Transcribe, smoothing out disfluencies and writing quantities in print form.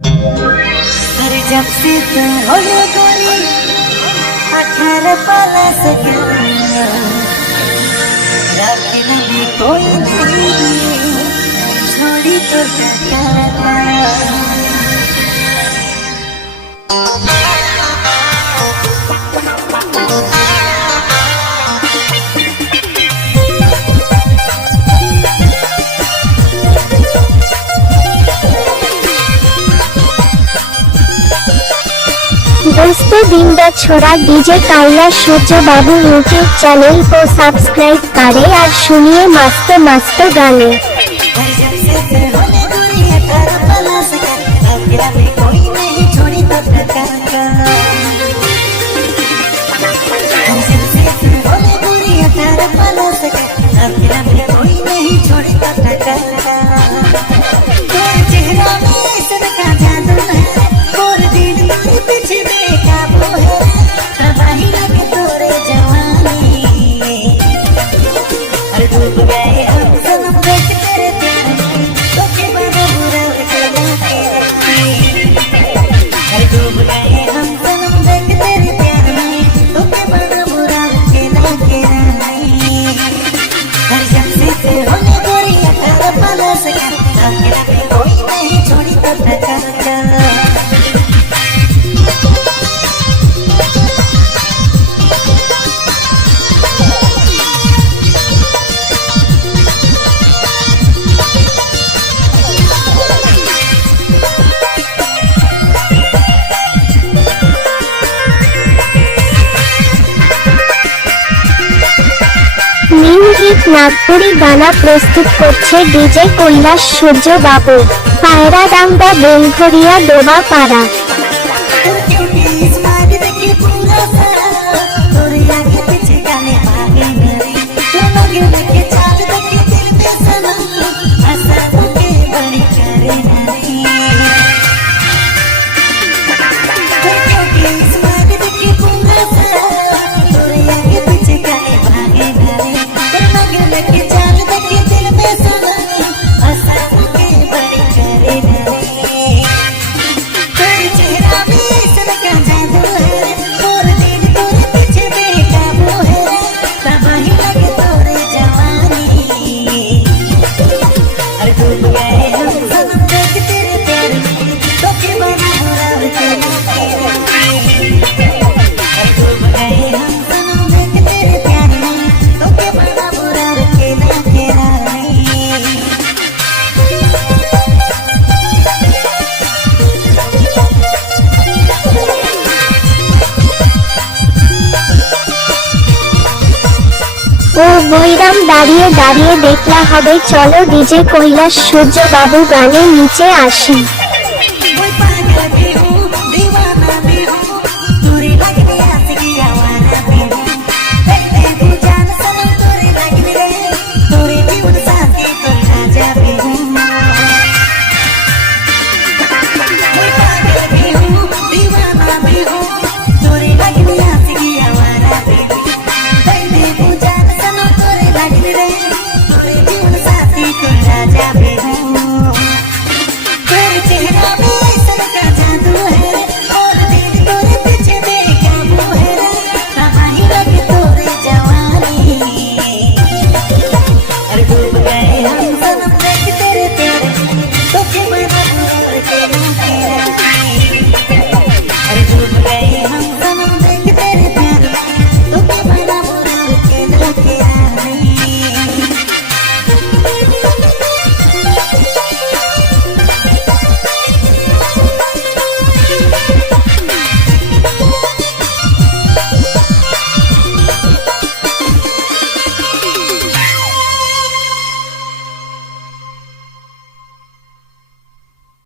अरे जब से तू होने गोरी 18 से रात नदी कोई नहीं छोड़ी तो दोस्तों दिन द छोड़ा डीजे कैलाश सूर्य बाबू यूट्यूब चैनल को सब्सक्राइब करें और सुनिए मस्त मस्त गाने। म्यूजिक नागपुरी गाना प्रस्तुत करছে डीजे कैलाश सूर्य बाबू पायराडांगा बेलघरिया डोबापाड़ा। ও বৈরাম দাঁড়িয়ে দাঁড়িয়ে দেখলা হবে, চলো ডিজে কৈলাশ সূর্য বাবু গানের নিচে আসি।